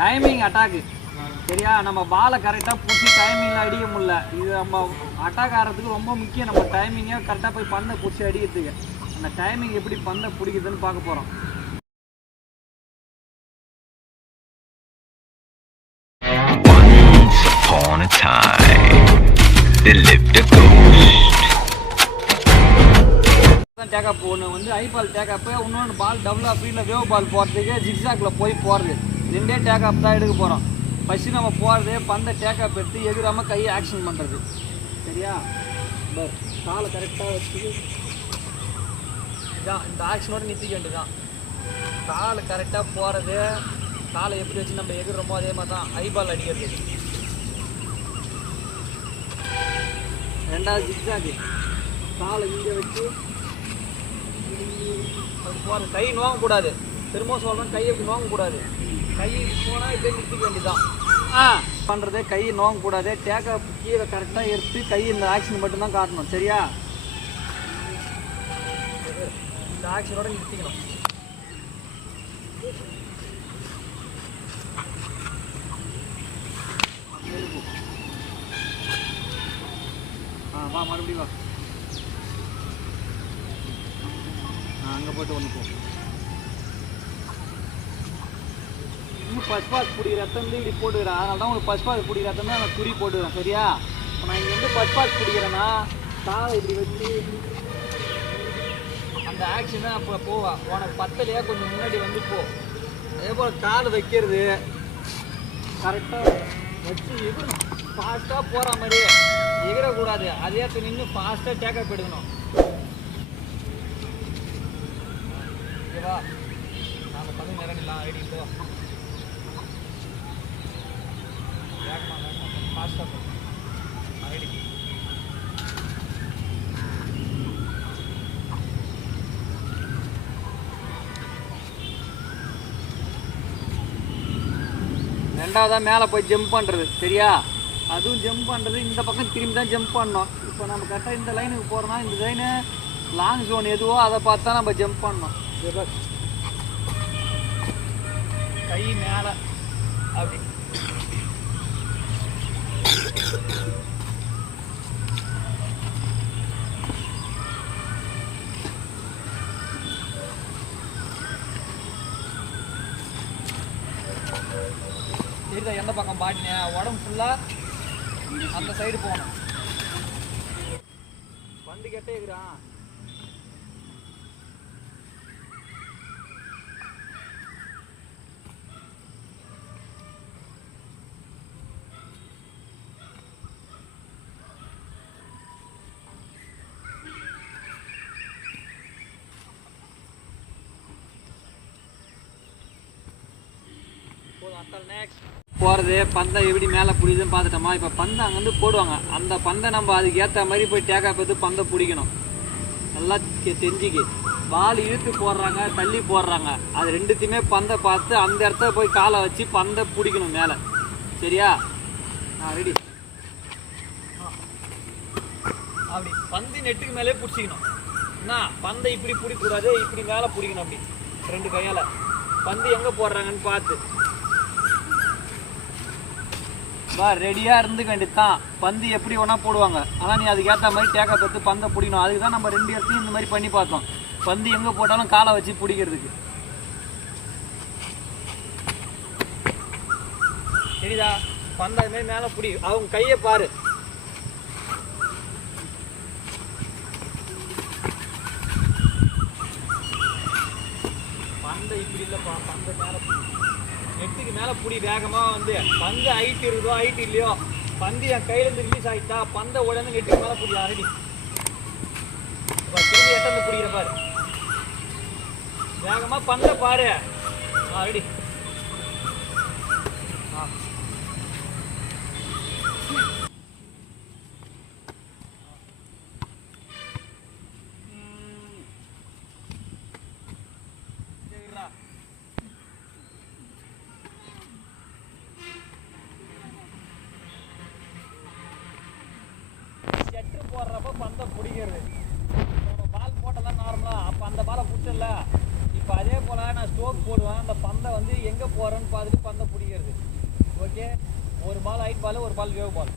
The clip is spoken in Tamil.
டைமிங் அட்டாக்கு சரியா. நம்ம பாலை கரெக்டாக பிடிச்சி டைமிங்கில் அடிக்க முடியல. இது நம்ம அட்டாக் ஆகிறதுக்கு ரொம்ப முக்கியம். நம்ம டைமிங்கே கரெக்டாக போய் பந்தை பிடிச்சி அடிக்கிறதுக்கு அந்த டைமிங் எப்படி பந்தை பிடிக்குதுன்னு பார்க்க போகிறோம். Upon a time, there lived a ghost. Take up ஒன்று வந்து ஐ பால் டேக்கப்பு, இன்னொன்று பால் டபுள் ஆஃப் ஃபீல்டில் வேவ் பால் போகிறதுக்கு ஜிக்ஸாக்கில் போய் போகிறது. ரெண்டே டேக்கப் தான் எடுக்க போகிறோம். ஃபஸ்ட்டு நம்ம போகிறது பந்தை டேக்கப் எடுத்து எதிராமல் கையை ஆக்ஷன் பண்ணுறது சரியா. பஸ் காலை கரெக்டாக வச்சு இதான் இந்த ஆக்ஷனோடு நிறுத்திக்க வேண்டியதான். காலை கரெக்டாக போகிறது, காலை எப்படி வச்சு நம்ம எகிறோமோ அதே மாதிரி தான் ஐ பால் அடிக்கிறது. ரெண்டாவது ஜிக்ஸாக்கு, காலை இங்கே வச்சு போகிறது. கை நோங்கக்கூடாது. திரும்ப சொல்கிறேன், கையை நோங்கக்கூடாது. கை போனால் இப்படியே நிறுத்திக்க வேண்டியதான். பண்ணுறது கை நோங்கக்கூடாது. டேக்கப் கீழே கரெக்டாக எடுத்து கை இந்த ஆக்ஷன் மட்டும்தான் காட்டணும் சரியா. இந்த ஆக்ஷனோட நிறுத்திக்கணும். வா மறுபடியும் வா. அங்கே போய்ட்டு ஒன்று போ. இன்னும் ஃபஸ்ட் பாஸ் பிடிக்கிற ரத்தம் வந்து இப்படி போட்டுக்கிறேன். அதனால தான் உங்களுக்கு ஃபஸ்ட் பாஸ் பிடிக்கிற ரத்தம் தான் நான் துரி போட்டுக்கிறேன் சரியா. இப்போ நான் இங்கே வந்து ஃபஸ்ட் பாஸ் பிடிக்கிறேன்னா காலை இப்படி வச்சு அந்த ஆக்ஷன் தான் அப்போ போவா. உனக்கு பத்தலையா கொஞ்சம் முன்னாடி வந்து போ. அதே போல் கால் வைக்கிறது கரெக்டாக வச்சு எகிரணும். ஃபாஸ்ட்டாக போகிற மாதிரி எகிரக்கூடாது. அதே நின்று ஃபாஸ்ட்டாக டேக்கப் எடுக்கணும் ஓகேவா. நாம் தமிழ் நிறங்கலாம் ரெடி போ. வேகமாக வேகமாக ஃபாஸ்ட்டாக போ. ரெடி. ரெண்டாவதாக மேலே போய் ஜம்ப் பண்ணுறது சரியா. அதுவும் ஜம்ப் பண்ணுறது இந்த பக்கம் திரும்பி தான் ஜம்ப் பண்ணணும். இப்போ நம்ம கரெக்டாக இந்த லைனுக்கு போகிறோம்னா இந்த லைனு லாங் ஜோன் எதுவோ அதை பார்த்து தான் நம்ம ஜம்ப் பண்ணணும். கை மேலே அப்படி சரிதான். எந்த பக்கம் பாட்டினேன் உடம்பு ஃபுல்லாக அந்த சைடு போகணும். வண்டி கெட்டே இருக்கிறான். போகிறது பந்தை எப்படி மேலே பிடிக்குதுன்னு பார்த்துட்டோமா. இப்போ பந்தை அங்கேருந்து போடுவாங்க. அந்த பந்தை நம்ம அதுக்கு ஏற்ற மாதிரி போய் டேக்கப் எடுத்து பந்தை பிடிக்கணும். நல்லா தெரிஞ்சுக்கு. பால் இழுத்து போடுறாங்க தள்ளி போடுறாங்க, அது ரெண்டுத்தையுமே பந்தை பார்த்து அந்த இடத்த போய் காலை வச்சு பந்தை பிடிக்கணும் மேலே சரியா. ரெடி. அப்படி பந்து நெட்டுக்கு மேலே பிடிச்சிக்கணும். என்ன பந்தை இப்படி பிடிக்கக்கூடாது, இப்படி மேலே பிடிக்கணும். அப்படி ரெண்டு கையால் பந்து எங்கே போடுறாங்கன்னு பார்த்து வா. ரெடியாக இருந்துக்க வேண்டியதுதான். பந்து எப்படி வேணா போடுவாங்க. ஆனால் நீ அதுக்கு ஏற்ற மாதிரி டேக்கப் எடுத்து பந்தை பிடிக்கணும். அதுக்கு தான் நம்ம ரெண்டு இடத்தையும் இந்த மாதிரி பண்ணி பார்த்தோம். பந்து எங்கே போட்டாலும் காலை வச்சு பிடிக்கிறதுக்கு சரிதா. பந்தை அது மாதிரி மேலே பிடி. அவங்க கையை பாரு. பந்தை இப்படி இல்லைப்பா, பந்தை மேலே நெட்டுக்கு மேலே பிடி. வேகமாக வந்து பந்து ஹைட் இருக்குதோ ஹைட் இல்லையோ, பந்து என் கையிலேருந்து ரிலீஸ் ஆகிட்டா பந்தை உடனே நெட்டுக்கு மேலே பிடி. ரெடி. இப்போ திரும்பி எட்டந்து பிடிக்கிற பாரு. வேகமாக பந்தை பாரு. ரெடி. போடுறப்ப பந்தை பிடிக்கிறது. பால் போட்டெல்லாம் நார்மலாக அப்போ அந்த பாலை பிடிச்சல. இப்போ அதே போல் நான் ஸ்ட்ரோக் போடுவேன். அந்த பந்தை வந்து எங்கே போகிறேன்னு பார்த்துட்டு பந்தை பிடிக்கிறது. ஓகே, ஒரு பால் ஹைட் பால், ஒரு பால் வேவ் பால்.